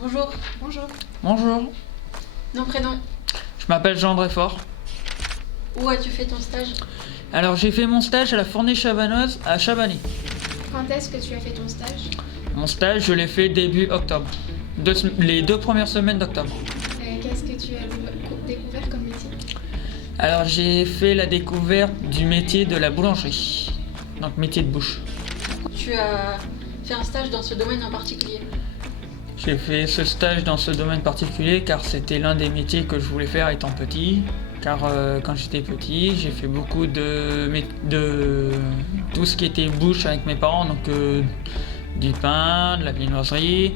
Bonjour. Bonjour. Bonjour, Nom, prénom. je m'appelle Jean Dreyfort. Où as-tu fait ton stage? Alors j'ai fait mon stage à la Fournée Chavanoise à Chabanais. Quand est-ce que tu as fait ton stage? Mon stage, je l'ai fait début octobre. Les 2 premières semaines d'octobre. Qu'est-ce que tu as découvert comme métier? Alors j'ai fait la découverte du métier de la boulangerie. Donc métier de bouche. Tu as fait un stage dans ce domaine en particulier? J'ai fait ce stage dans ce domaine particulier car c'était l'un des métiers que je voulais faire étant petit. Car quand j'étais petit, j'ai fait beaucoup de tout ce qui était bouche avec mes parents, donc du pain, de la viennoiserie,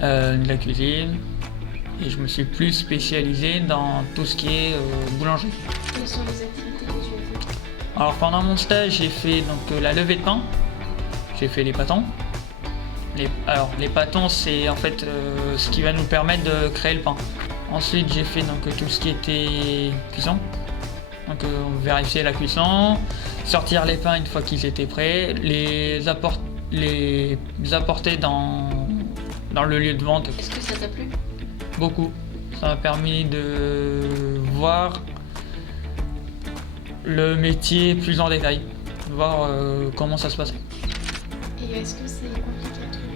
de la cuisine. Et je me suis plus spécialisé dans tout ce qui est boulangerie. Quelles sont les activités que tu as faites? Alors pendant mon stage, j'ai fait donc la levée de pain, j'ai fait les pâtons. Les pâtons, c'est en fait ce qui va nous permettre de créer le pain. Ensuite, j'ai fait donc tout ce qui était cuisson. Donc vérifier la cuisson, sortir les pains une fois qu'ils étaient prêts, les apporter dans le lieu de vente. Est-ce que ça t'a plu? Beaucoup. Ça m'a permis de voir le métier plus en détail, de voir comment ça se passait. Et est-ce que c'est compliqué à trouver?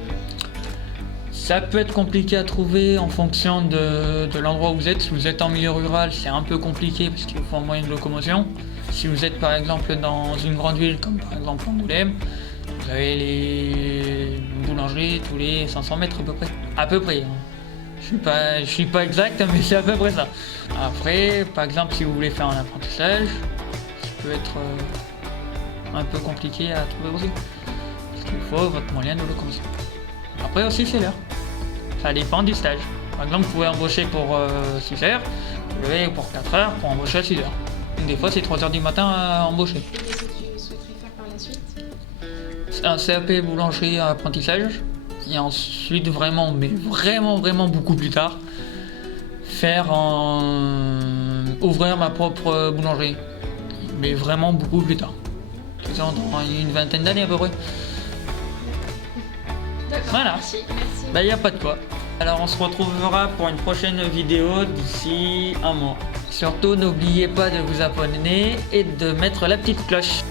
Ça peut être compliqué à trouver en fonction de l'endroit où vous êtes. Si vous êtes en milieu rural, c'est un peu compliqué parce qu'il faut un moyen de locomotion. Si vous êtes par exemple dans une grande ville comme par exemple Angoulême, vous avez les boulangeries tous les 500 mètres à peu près. À peu près. Je suis pas exact, mais c'est à peu près ça. Après, par exemple, si vous voulez faire un apprentissage, ça peut être un peu compliqué à trouver aussi. Parce qu'il faut votre moyen de locomotion. Après aussi, c'est l'heure. Ça dépend du stage. Par exemple, vous pouvez embaucher pour 6 heures, vous levez pour 4 heures pour embaucher à 6 heures. Des fois, c'est 3 heures du matin à embaucher. Et qu'est-ce que tu souhaiterais faire par la suite? Un CAP boulangerie apprentissage. Et ensuite, vraiment, mais vraiment beaucoup plus tard, ouvrir ma propre boulangerie. Mais vraiment beaucoup plus tard. Disons dans une vingtaine d'années à peu près. D'accord. Voilà. Merci. Bah y a pas de quoi. Alors on se retrouvera pour une prochaine vidéo d'ici un mois. Surtout n'oubliez pas de vous abonner et de mettre la petite cloche.